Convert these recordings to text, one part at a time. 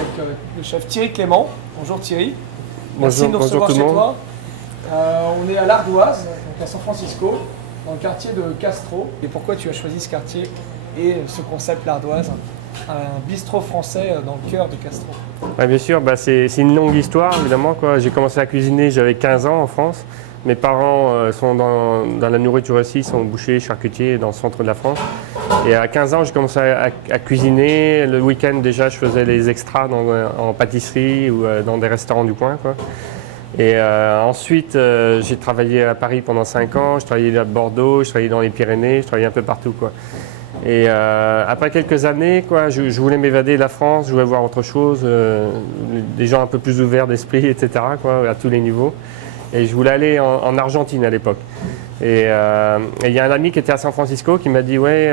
avec le chef Thierry Clément. Bonjour Thierry. Merci Bonjour, de nous recevoir bonjour tout chez le monde. toi. On est à l'Ardoise, donc à San Francisco, dans le quartier de Castro. Et pourquoi tu as choisi ce quartier et ce concept l'Ardoise, un bistrot français dans le cœur de Castro? Ouais, bien sûr, c'est une longue histoire évidemment, quoi. J'ai commencé à cuisiner, j'avais 15 ans en France. Mes parents sont dans la nourriture aussi, ils sont bouchers, charcutiers dans le centre de la France. Et à 15 ans, j'ai commencé à cuisiner. Le week-end déjà, je faisais les extras en pâtisserie ou dans des restaurants du coin, quoi. Et ensuite, j'ai travaillé à Paris pendant 5 ans, je travaillais à Bordeaux, je travaillais dans les Pyrénées, je travaillais un peu partout, quoi. Et après quelques années, quoi, je voulais m'évader de la France, je voulais voir autre chose, des gens un peu plus ouverts d'esprit, etc., quoi, à tous les niveaux. Et je voulais aller en Argentine à l'époque. Et il y a un ami qui était à San Francisco qui m'a dit « Ouais,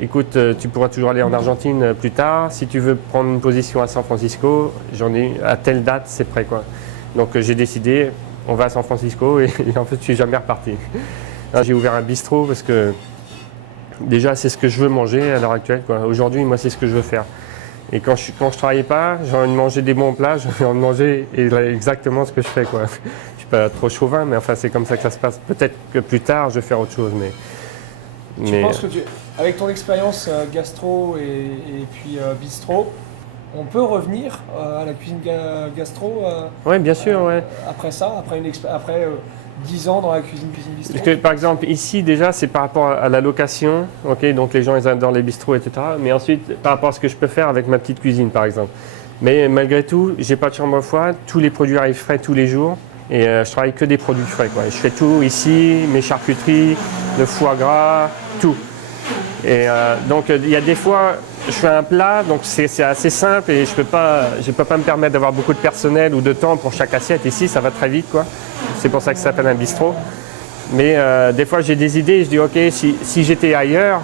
écoute, tu pourras toujours aller en Argentine plus tard. Si tu veux prendre une position à San Francisco, j'en ai à telle date, c'est prêt, quoi. » Donc j'ai décidé, on va à San Francisco et en fait, je suis jamais reparti. J'ai ouvert un bistrot parce que déjà, c'est ce que je veux manger à l'heure actuelle, quoi. Aujourd'hui, moi, c'est ce que je veux faire. Et quand je travaillais pas, j'ai envie de manger des bons plats, j'ai envie de manger exactement ce que je fais, quoi. Je suis pas trop chauvin, mais enfin c'est comme ça que ça se passe. Peut-être que plus tard, je vais faire autre chose, Tu penses que avec ton expérience gastro et puis bistrot, on peut revenir à la cuisine gastro Oui, bien sûr, ouais. après ça, après 10 ans dans la cuisine bistrot? Parce que, par exemple, ici, déjà, c'est par rapport à la location, ok, donc les gens, ils adorent les bistrots, etc. Mais ensuite, par rapport à ce que je peux faire avec ma petite cuisine, par exemple. Mais malgré tout, j'ai pas de chambre froide, tous les produits arrivent frais tous les jours, et je travaille que des produits frais, quoi. Je fais tout ici, mes charcuteries, le foie gras, tout. Et donc, il y a des fois, je fais un plat, donc c'est assez simple, et je peux pas me permettre d'avoir beaucoup de personnel ou de temps pour chaque assiette. Ici, ça va très vite, quoi. C'est pour ça que ça s'appelle un bistrot. Mais des fois, j'ai des idées. Je dis, OK, si j'étais ailleurs,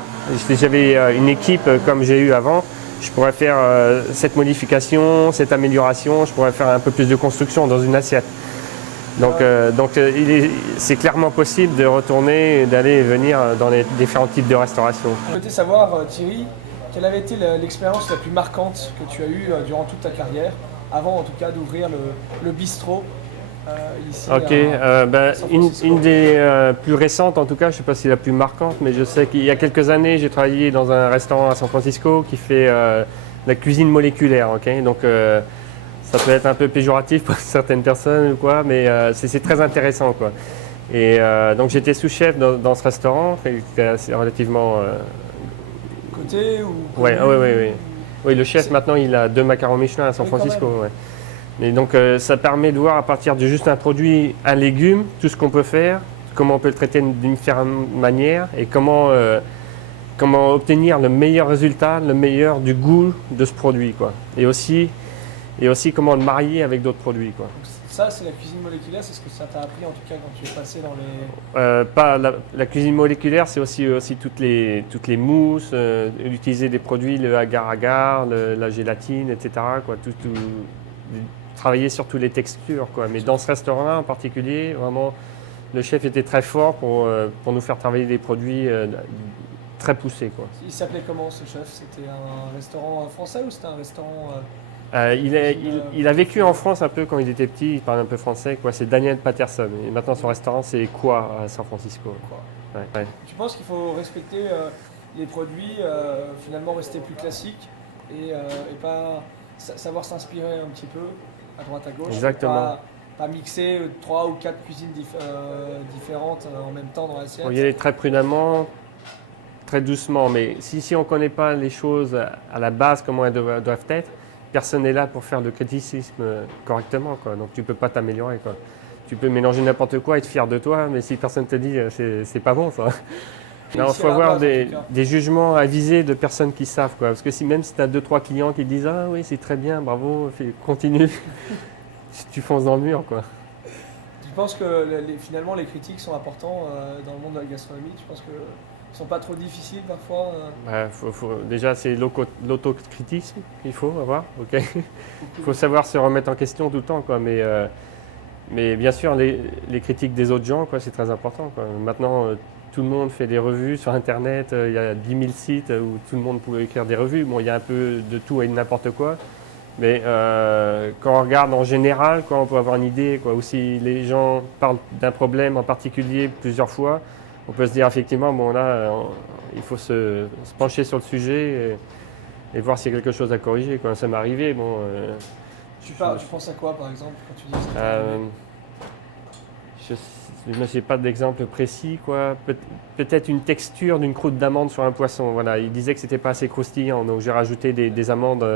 j'avais une équipe comme j'ai eu avant, je pourrais faire cette modification, cette amélioration, je pourrais faire un peu plus de construction dans une assiette. Donc, c'est clairement possible de retourner et d'aller et venir dans les différents types de restauration. Je souhaitais savoir, Thierry, quelle avait été l'expérience la plus marquante que tu as eue durant toute ta carrière, avant en tout cas d'ouvrir le bistrot ici Ok, à San Francisco? une des plus récentes en tout cas, je ne sais pas si la plus marquante, mais je sais qu'il y a quelques années, j'ai travaillé dans un restaurant à San Francisco qui fait la cuisine moléculaire. Okay, donc ça peut être un peu péjoratif pour certaines personnes ou quoi, mais c'est très intéressant, quoi. Et donc j'étais sous-chef dans ce restaurant, qui était assez relativement... Côté ou Oui, connu? Oui, le chef maintenant il a 2 macarons Michelin à San Oui, quand Francisco. même. Ouais. Et donc ça permet de voir à partir de juste un produit, un légume, tout ce qu'on peut faire, comment on peut le traiter d'une différente manière et comment obtenir le meilleur résultat, le meilleur du goût de ce produit, quoi. Et aussi comment le marier avec d'autres produits, quoi. Donc ça, c'est la cuisine moléculaire, c'est ce que ça t'a appris en tout cas quand tu es passé dans les... Pas la cuisine moléculaire, c'est aussi toutes les mousses, utiliser des produits, le agar-agar, la gélatine, etc., quoi. Travailler sur toutes les textures, quoi. Mais dans ce restaurant-là en particulier, vraiment, le chef était très fort pour nous faire travailler des produits très poussés, quoi. Il s'appelait comment ce chef? C'était un restaurant français ou c'était un restaurant... Il a vécu en France un peu quand il était petit, il parle un peu français, quoi. C'est Daniel Patterson. Et maintenant son restaurant c'est Quoi à San Francisco. Quoi. Ouais. Tu penses qu'il faut respecter les produits, finalement rester plus classique et pas savoir s'inspirer un petit peu à droite à gauche? Exactement. Pas mixer 3 ou 4 cuisines différentes en même temps dans l'assiette? On y allait très prudemment, très doucement, mais si on ne connaît pas les choses à la base, comment elles doivent être, personne n'est là pour faire le criticisme correctement, quoi. Donc tu ne peux pas t'améliorer, quoi. Tu peux mélanger n'importe quoi, être fier de toi, mais si personne te dit c'est pas bon, ça. Il faut avoir des jugements avisés de personnes qui savent, quoi. Parce que même si tu as 2-3 clients qui disent ah oui c'est très bien, bravo, continue, tu fonces dans le mur, quoi. Tu penses que finalement les critiques sont importants dans le monde de la gastronomie? Tu penses que ils sont pas trop difficiles parfois? Déjà, c'est l'autocritisme qu'il faut avoir. Okay. Il faut savoir se remettre en question tout le temps, quoi. Mais bien sûr, les critiques des autres gens, quoi, c'est très important, quoi. Maintenant, tout le monde fait des revues sur Internet. Il y a 10 000 sites où tout le monde peut écrire des revues. Bon, il y a un peu de tout et de n'importe quoi. Mais quand on regarde en général, on peut avoir une idée, ou si les gens parlent d'un problème en particulier plusieurs fois, on peut se dire effectivement, bon là, il faut se pencher sur le sujet et voir s'il y a quelque chose à corriger. Quand ça m'est arrivé, bon. Tu penses à quoi par exemple quand tu dis ça? Je n'ai pas d'exemple précis, quoi. Peut-être une texture d'une croûte d'amande sur un poisson. Voilà, il disait que c'était pas assez croustillant, donc j'ai rajouté des amandes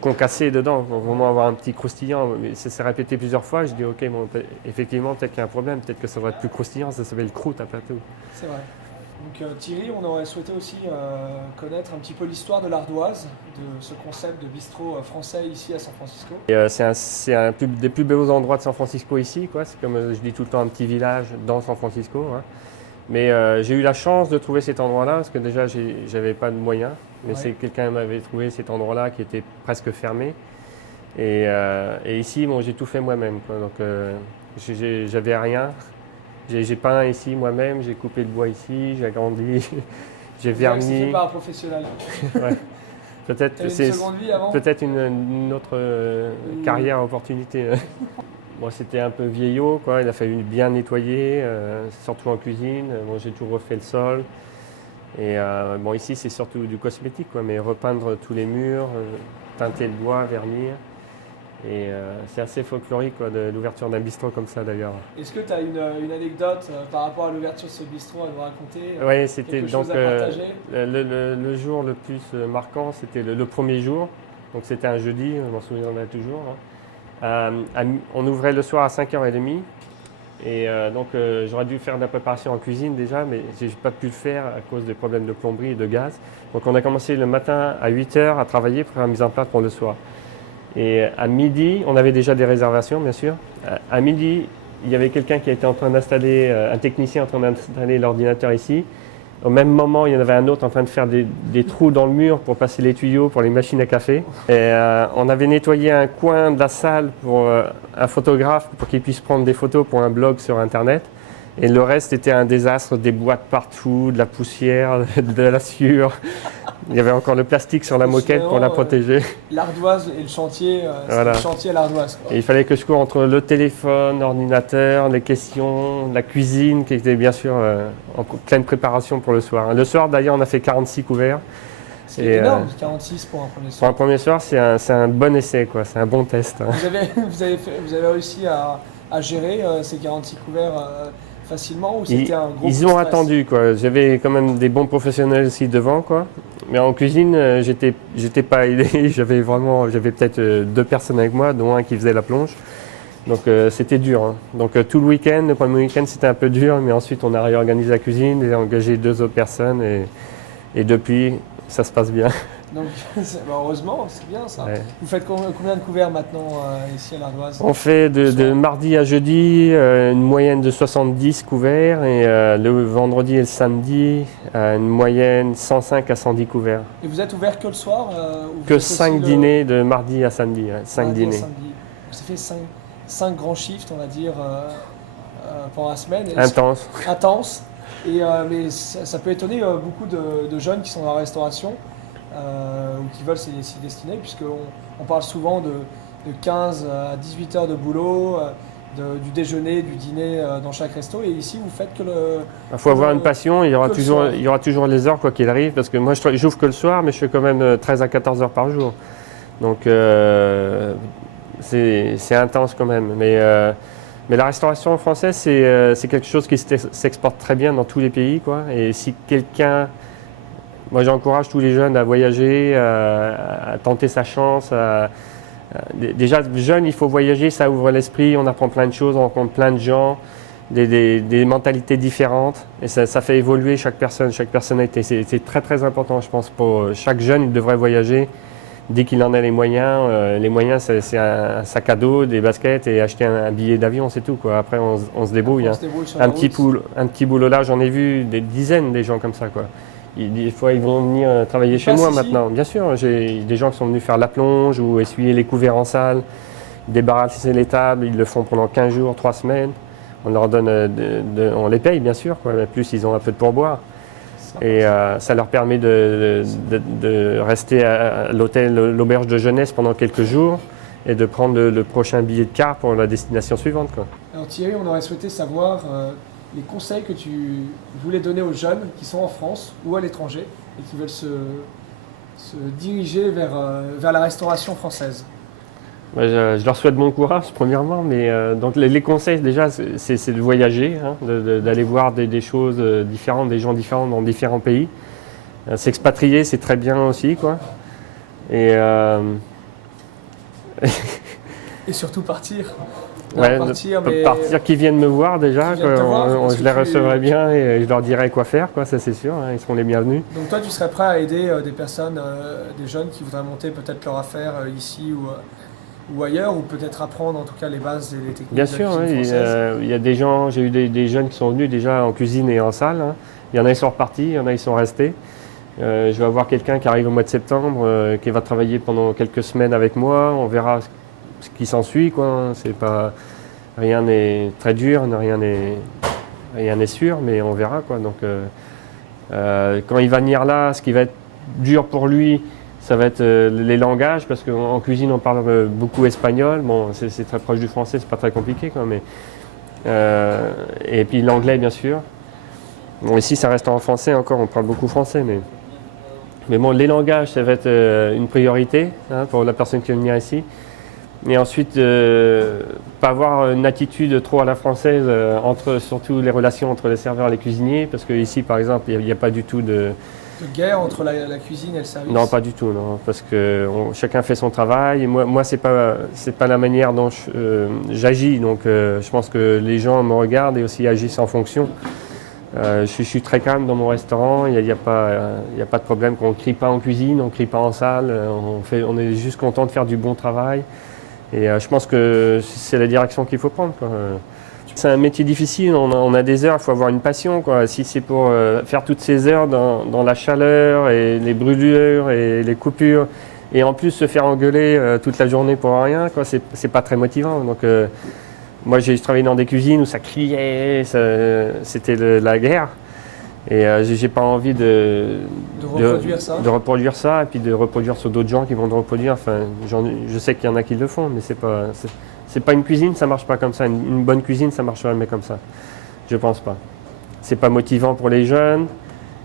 concassées dedans pour vraiment avoir un petit croustillant. Mais ça s'est répété plusieurs fois. Je dis ok, bon, effectivement, peut-être qu'il y a un problème, peut-être que ça devrait être plus croustillant. Ça s'appelle croûte à plateau. C'est vrai. Donc Thierry, on aurait souhaité aussi connaître un petit peu l'histoire de l'ardoise, de ce concept de bistrot français ici à San Francisco. C'est un des plus beaux endroits de San Francisco ici, quoi. C'est comme je dis tout le temps un petit village dans San Francisco, hein. Mais j'ai eu la chance de trouver cet endroit-là parce que déjà j'avais pas de moyens, mais Ouais. c'est quelqu'un m'avait trouvé cet endroit-là qui était presque fermé. Et ici, bon, j'ai tout fait moi-même, quoi. Donc j'avais rien. J'ai peint ici moi-même, j'ai coupé le bois ici, j'ai agrandi, j'ai verni. C'est fait par un professionnel. Ouais. Peut-être T'as une seconde vie avant? peut-être une autre carrière opportunité. Bon, c'était un peu vieillot, quoi. Il a fallu bien nettoyer, surtout en cuisine. Bon, j'ai tout refait le sol. Et bon, ici, c'est surtout du cosmétique, quoi, mais repeindre tous les murs, teinter le bois, vernir. Et c'est assez folklorique, quoi, de l'ouverture d'un bistrot comme ça, d'ailleurs. Est-ce que tu as une anecdote par rapport à l'ouverture de ce bistrot à nous raconter? Oui, c'était quelque donc chose à partager? le jour le plus marquant, c'était le premier jour. Donc c'était un jeudi, je m'en souviendrai toujours, hein. On ouvrait le soir à 5h30. Et donc j'aurais dû faire de la préparation en cuisine déjà, mais je n'ai pas pu le faire à cause des problèmes de plomberie et de gaz. Donc on a commencé le matin à 8h à travailler pour faire la mise en place pour le soir. Et à midi, on avait déjà des réservations, bien sûr. À midi, il y avait quelqu'un qui était en train d'installer, un technicien en train d'installer l'ordinateur ici. Au même moment, il y en avait un autre en train de faire des trous dans le mur pour passer les tuyaux pour les machines à café. Et on avait nettoyé un coin de la salle pour un photographe pour qu'il puisse prendre des photos pour un blog sur Internet. Et le reste était un désastre, des boîtes partout, de la poussière, de la sueur. Il y avait encore le plastique sur la moquette pour la protéger. L'ardoise et le chantier, voilà. c'était le chantier à l'ardoise, quoi. Et il fallait que je cours entre le téléphone, l'ordinateur, les questions, la cuisine qui était bien sûr en pleine préparation pour le soir. Le soir d'ailleurs on a fait 46 couverts. C'est énorme, 46 pour un premier soir. Pour un premier soir c'est un bon essai, quoi. C'est un bon test. Vous avez réussi à gérer ces 46 couverts facilement ou c'était un gros Ils ont stress? attendu, quoi. J'avais quand même des bons professionnels aussi devant, quoi. Mais en cuisine, j'étais pas aidé. J'avais peut-être 2 personnes avec moi, dont un qui faisait la plonge. Donc c'était dur, hein. Donc tout le week-end, le premier week-end c'était un peu dur, mais ensuite on a réorganisé la cuisine et engagé 2 autres personnes et depuis ça se passe bien. Donc heureusement, c'est bien ça. Ouais. Vous faites combien de couverts maintenant ici à l'Ardoise? On fait de mardi à jeudi une moyenne de 70 couverts et le vendredi et le samedi une moyenne 105 à 110 couverts. Et vous êtes ouvert que le soir ou Que 5 dîners de mardi à samedi, ouais, 5 mardi à dîners. samedi. Ça fait 5 grands shifts, on va dire, pendant la semaine. Intense. Intense. Mais ça peut étonner beaucoup de jeunes qui sont dans la restauration ou qui veulent s'y destiner, puisqu'on parle souvent de 15 à 18 heures de boulot, du déjeuner, du dîner dans chaque resto. Et ici, vous faites que le... Il faut avoir une passion, il y aura soir. toujours les heures quoi qu'il arrive, parce que moi j'ouvre que le soir, mais je fais quand même 13 à 14 heures par jour. Donc c'est intense quand même. Mais la restauration française, c'est quelque chose qui s'exporte très bien dans tous les pays, quoi. Et si quelqu'un... Moi j'encourage tous les jeunes à voyager, à tenter sa chance. Déjà jeune, il faut voyager, ça ouvre l'esprit, on apprend plein de choses, on rencontre plein de gens, des mentalités différentes. Et ça fait évoluer chaque personnalité. C'est très très important, je pense, pour chaque jeune, il devrait voyager. Dès qu'il en a les moyens, c'est un sac à dos, des baskets et acheter un billet d'avion, c'est tout, quoi. Après, on se débrouille. On se débrouille sur la route. Un petit boulot là, j'en ai vu des dizaines des gens comme ça, quoi. Des fois, ils vont venir travailler chez moi maintenant. Bien sûr, j'ai des gens qui sont venus faire la plonge ou essuyer les couverts en salle, débarrasser les tables. Ils le font pendant 15 jours, 3 semaines. On leur donne, on les paye, bien sûr, quoi. Plus ils ont un peu de pourboire. Et ça leur permet de rester à l'hôtel, l'auberge de jeunesse pendant quelques jours et de prendre le prochain billet de car pour la destination suivante, quoi. Alors Thierry, on aurait souhaité savoir les conseils que tu voulais donner aux jeunes qui sont en France ou à l'étranger et qui veulent se diriger vers la restauration française. Je leur souhaite bon courage, premièrement, mais donc les conseils, déjà, c'est de voyager, hein, d'aller voir des choses différentes, des gens différents dans différents pays. S'expatrier, c'est très bien aussi, quoi. Et surtout partir. Ouais, Partir, qu'ils viennent me voir déjà, je les recevrai tu... bien et je leur dirai quoi faire, quoi, ça c'est sûr, hein, ils seront les bienvenus. Donc toi, tu serais prêt à aider des personnes, des jeunes qui voudraient monter peut-être leur affaire ici ou ailleurs, ou peut-être apprendre en tout cas les bases et les techniques. Bien sûr, il y a des gens, j'ai eu des jeunes qui sont venus déjà en cuisine et en salle, hein. Il y en a qui sont repartis, il y en a qui sont restés. Je vais avoir quelqu'un qui arrive au mois de septembre, qui va travailler pendant quelques semaines avec moi, on verra ce qui s'ensuit, quoi. C'est pas, rien n'est très dur, rien n'est sûr, mais on verra, quoi. Donc, quand il va venir là, ce qui va être dur pour lui, ça va être les langages, parce qu'en cuisine on parle beaucoup espagnol. Bon, c'est très proche du français, c'est pas très compliqué, quoi, mais et puis l'anglais, bien sûr. Bon, ici ça reste en français encore, on parle beaucoup français, mais bon, les langages, ça va être une priorité, hein, pour la personne qui va venir ici. Et ensuite, pas avoir une attitude trop à la française, surtout les relations entre les serveurs et les cuisiniers, parce qu'ici, par exemple, il n'y a pas du tout de guerre entre la cuisine et le service. Non, pas du tout, non, parce que chacun fait son travail. Et moi c'est pas la manière dont j'agis, donc je pense que les gens me regardent et aussi agissent en fonction. Je suis très calme dans mon restaurant, il n'y a pas de problème. On ne crie pas en cuisine, on ne crie pas en salle, on est juste content de faire du bon travail. Et je pense que c'est la direction qu'il faut prendre, quoi. C'est un métier difficile, on a des heures, il faut avoir une passion, quoi. Si c'est pour faire toutes ces heures dans la chaleur et les brûlures et les coupures, et en plus se faire engueuler toute la journée pour rien, quoi, c'est pas très motivant. Donc, moi j'ai travaillé dans des cuisines où ça criait, c'était la guerre. Et j'ai pas envie de reproduire ça et puis de reproduire sur d'autres gens qui vont le reproduire. Enfin, je sais qu'il y en a qui le font, mais c'est pas une cuisine, ça marche pas comme ça. Une bonne cuisine, ça marche jamais comme ça. Je pense pas. C'est pas motivant pour les jeunes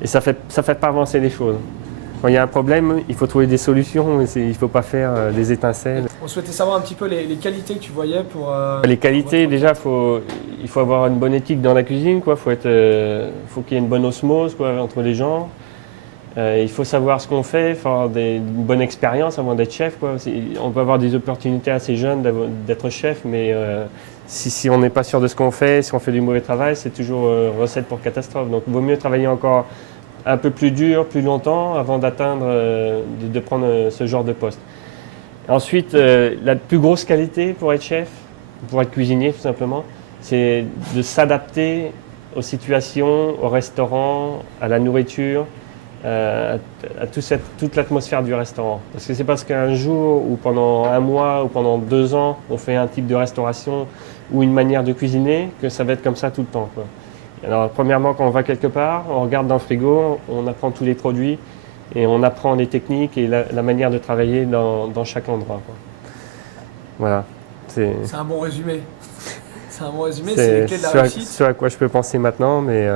et ça fait pas avancer les choses. Quand il y a un problème, il faut trouver des solutions, il faut pas faire des étincelles. On souhaitait savoir un petit peu les qualités que tu voyais pour... Les qualités, déjà, il faut avoir une bonne éthique dans la cuisine, quoi. Faut qu'il y ait une bonne osmose, quoi, entre les gens. Il faut savoir ce qu'on fait, faire une bonne expérience avant d'être chef, quoi. On peut avoir des opportunités assez jeunes d'être chef, mais si on n'est pas sûr de ce qu'on fait, si on fait du mauvais travail, c'est toujours recette pour catastrophe. Donc il vaut mieux travailler encore un peu plus dur, plus longtemps, avant d'atteindre, de prendre ce genre de poste. Ensuite, la plus grosse qualité pour être chef, pour être cuisinier tout simplement, c'est de s'adapter aux situations, au restaurant, à la nourriture, à toute l'atmosphère du restaurant. Parce que c'est parce qu'un jour, ou pendant un mois, ou pendant 2 ans, on fait un type de restauration ou une manière de cuisiner, que ça va être comme ça tout le temps, quoi. Alors, premièrement, quand on va quelque part, on regarde dans le frigo, on apprend tous les produits et on apprend les techniques et la manière de travailler dans chaque endroit, quoi. Voilà. C'est un bon résumé. C'est un bon résumé, c'est les clés de la réussite. Ce à quoi je peux penser maintenant, mais...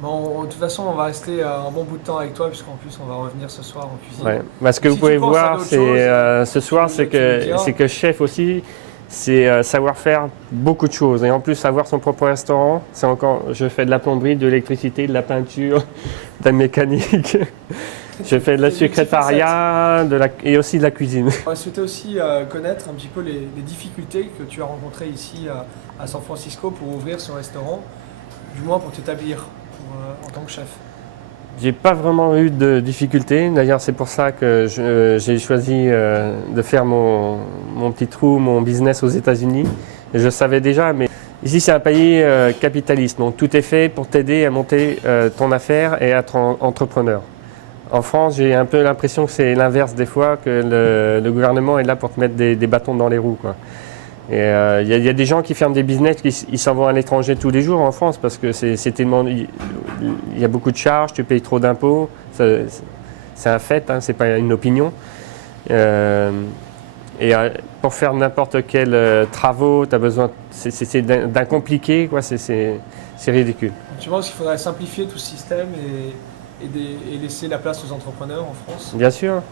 Bon, de toute façon, on va rester un bon bout de temps avec toi, puisqu'en plus, on va revenir ce soir en cuisine. Ouais. Bah, ce que vous pouvez voir, ce soir, c'est que chef aussi, c'est savoir faire beaucoup de choses. Et en plus, avoir son propre restaurant, c'est encore... Je fais de la plomberie, de l'électricité, de la peinture, de la mécanique. Je fais de la secrétariat et aussi de la cuisine. On souhaitait aussi connaître un petit peu les difficultés que tu as rencontrées ici à San Francisco pour ouvrir ce restaurant, du moins pour t'établir en tant que chef. J'ai pas vraiment eu de difficultés. D'ailleurs, c'est pour ça que j'ai choisi de faire mon petit trou, mon business aux États-Unis. Et je savais déjà, mais ici c'est un pays capitaliste, donc tout est fait pour t'aider à monter ton affaire et à être entrepreneur. En France, j'ai un peu l'impression que c'est l'inverse des fois, que le gouvernement est là pour te mettre des bâtons dans les roues, quoi. Et il y a des gens qui ferment des business, ils s'en vont à l'étranger tous les jours en France parce que c'est tellement... il y a beaucoup de charges, tu payes trop d'impôts. C'est un fait, hein, c'est pas une opinion. Pour faire n'importe quel travaux, tu as besoin, c'est d'un compliqué, quoi. C'est ridicule. Tu penses qu'il faudrait simplifier tout ce système et laisser la place aux entrepreneurs en France? Bien sûr.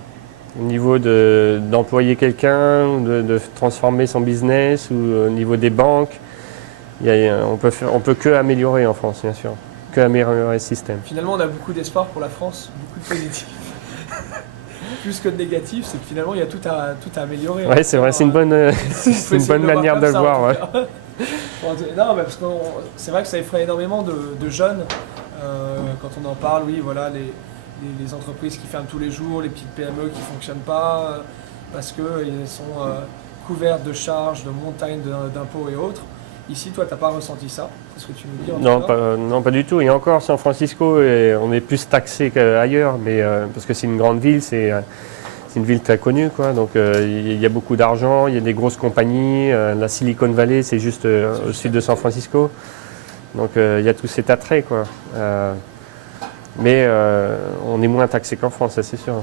Au niveau d'employer quelqu'un, de transformer son business, ou au niveau des banques, on peut que améliorer en France, bien sûr. Que améliorer le système. Finalement, on a beaucoup d'espoir pour la France, beaucoup de positif. Plus que de négatif, c'est que finalement, il y a tout à améliorer. Oui, c'est vrai, c'est une bonne, c'est une bonne manière de le voir. Ouais. Non, parce que c'est vrai que ça effraie énormément de jeunes quand on en parle. Oui, voilà, les entreprises qui ferment tous les jours, les petites PME qui ne fonctionnent pas parce qu'elles sont couvertes de charges, de montagnes d'impôts et autres. Ici, toi, tu n'as pas ressenti ça? C'est ce que tu nous dis? Non, pas du tout. Et encore, San Francisco, on est plus taxé qu'ailleurs, mais parce que c'est une grande ville, c'est une ville très connue, quoi. Donc il y a beaucoup d'argent, il y a des grosses compagnies. La Silicon Valley, c'est juste au sud de San Francisco. Donc il y a tout cet attrait, quoi. Mais on est moins taxé qu'en France, ça c'est sûr.